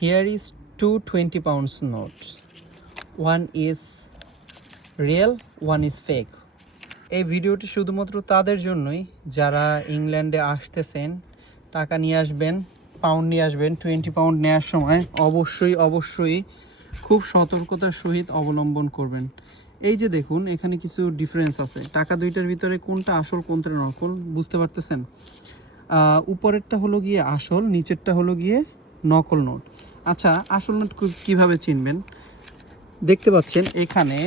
here is two 20 pounds notes. One is real, one is fake. এই ভিডিওটি শুধুমাত্র তাদের জন্যই। যারা ইংল্যান্ডে আসতেছেন, টাকা নিয়ে আসবেন পাউন্ড নিয়ে আসবেন টোয়েন্টি পাউন্ড নেওয়ার সময় অবশ্যই অবশ্যই খুব সতর্কতার সহিত অবলম্বন করবেন। এই যে দেখুন, এখানে কিছু ডিফারেন্স আছে। টাকা দুইটার ভিতরে কোনটা আসল, কোনটা নকল, বুঝতে পারতেছেন? উপরেরটা হলো গিয়ে আসল, নিচেরটা হলো গিয়ে নকল নোট। আচ্ছা আসল নোট কীভাবে চিনবেন? দেখতে পাচ্ছেন এখানে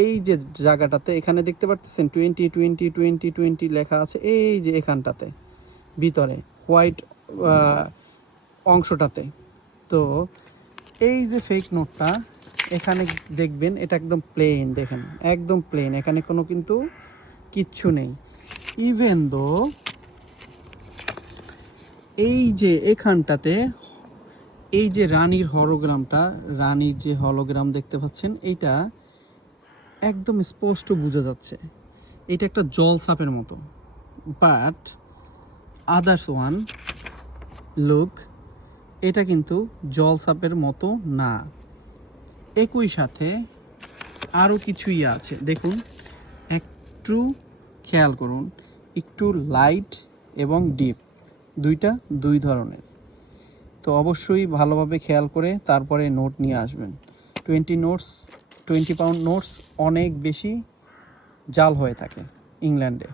এই যে জায়গাটাতে, এখানে দেখতে পাচ্ছেন টোয়েন্টি টোয়েন্টি টোয়েন্টি টোয়েন্টি লেখা আছে এই যে এখানটাতে, ভিতরে হোয়াইট অংশটাতে। তো এই যে ফেক নোটটা, এখানে দেখবেন এটা একদম প্লেন দেখেন, একদম প্লেন এখানে কোনো কিন্তু কিচ্ছু নেই। ইভেন দো এই যে এখানটাতে, এই যে রানীর হলোগ্রামটা, রানীর যে হলোগ্রাম দেখতে পাচ্ছেন এটা একদম স্পষ্ট বোঝা যাচ্ছে। এটা একটা জল সাপের মতো। বাট আদার্স ওয়ান লুক এটা কিন্তু জল সাপের মতো না। একই সাথে আরও কিছুই আছে। দেখুন, একটু খেয়াল করুন, একটু লাইট এবং ডিপ দুইটা, দুই ধরনের। তো অবশ্যই ভালোভাবে খেয়াল করে তারপরে নোট নিয়ে আসবেন। Twenty notes, twenty pound notes অনেক বেশি জাল হয়ে থাকে ইংল্যান্ডে।